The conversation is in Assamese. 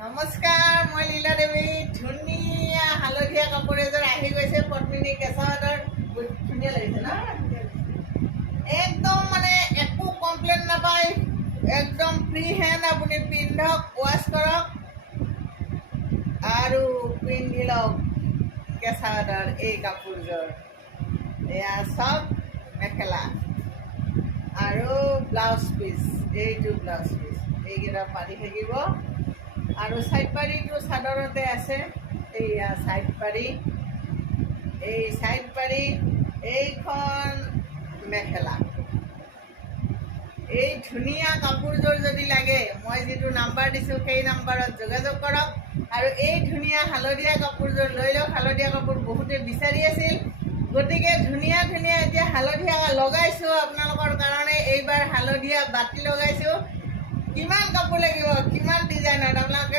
নমস্কাৰ, মই লীলা দেৱী। ধুনীয়া হালধীয়া কাপোৰ এযোৰ আহি গৈছে পদ্মিনী কেঁচা পাটৰ। বহুত ধুনীয়া লাগিছে ন? একদম মানে একো কমপ্লেইন নাপায়, একদম ফ্ৰী হেণ্ড। আপুনি পিন্ধক, ৱাছ কৰক আৰু পিন্ধি লওক কেঁচা পাটৰ এই কাপোৰযোৰ। এয়া চব মেখেলা আৰু ব্লাউজ পিচ, এইটো ব্লাউজ পিচ, এইকেইটা পাৰি থাকিব। আৰু চাইড পাৰীটো চাদৰতে আছে। এইয়া চাইড পাৰী, এই চাইড পাৰী, এইখন মেখেলা। এই ধুনীয়া কাপোৰযোৰ যদি লাগে, মই যিটো নাম্বাৰ দিছোঁ সেই নাম্বাৰত যোগাযোগ কৰক আৰু এই ধুনীয়া হালধীয়া কাপোৰযোৰ লৈ লওক। হালধীয়া কাপোৰ বহুতে বিচাৰি আছিল, গতিকে ধুনীয়া ধুনীয়া এতিয়া হালধীয়া লগাইছোঁ আপোনালোকৰ কাৰণে। এইবাৰ হালধীয়া বাতি লগাইছোঁ। কিমান কাপোৰ লাগিব, কিমান ডিজাইনৰ আপোনালোকে